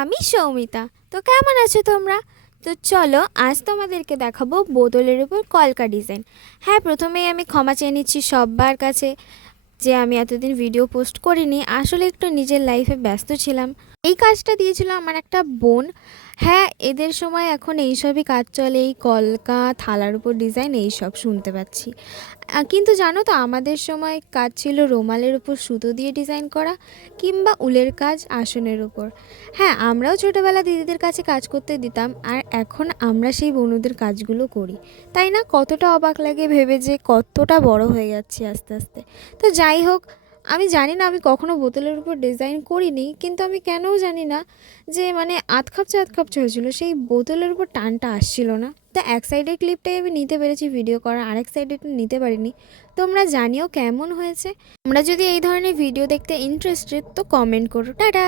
আমি সৌমিতা। তো কেমন আছো তোমরা? তো চলো আজ তোমাদেরকে দেখাবো বোতলের উপর কলকা ডিজাইন। হ্যাঁ, প্রথমেই আমি ক্ষমা চেয়ে নিচ্ছি সবার কাছে যে আমি এতদিন ভিডিও পোস্ট করিনি। আসলে একটু নিজের লাইফে ব্যস্ত ছিলাম। এই কাজটা দিয়েছিল আমার একটা বোন। হ্যাঁ, এদের সময় এখন এইসবই কাজ চলে, এই কলকা থালার উপর ডিজাইন এইসব শুনতে পাচ্ছি। কিন্তু জানো তো, আমাদের সময় কাজ ছিল রুমালের উপর সুতো দিয়ে ডিজাইন করা, কিংবা উলের কাজ আসনের উপর। হ্যাঁ, আমরাও ছোটোবেলা দিদিদের কাছে কাজ করতে দিতাম, আর এখন আমরা সেই বনুদের কাজগুলো করি। তাই না? কতটা অবাক লাগে ভেবে যে কতটা বড় হয়ে যাচ্ছি আস্তে আস্তে। তো যাই হোক, আমি জানি না, আমি কখনো বোতলের উপর ডিজাইন করিনি, কিন্তু আমি কেনও জানি না যে আধখাপচা হয়েছিল, সেই বোতলের উপর টানটা আসছিল না। তা এক সাইডের ক্লিপটাই আমি নিতে পেরেছি ভিডিও করা, আরেক সাইডেটা নিতে পারিনি। তোমরা জানিও কেমন হয়েছে। তোমরা যদি এই ধরনের ভিডিও দেখতে ইন্টারেস্টেড তো কমেন্ট করো। টাটা।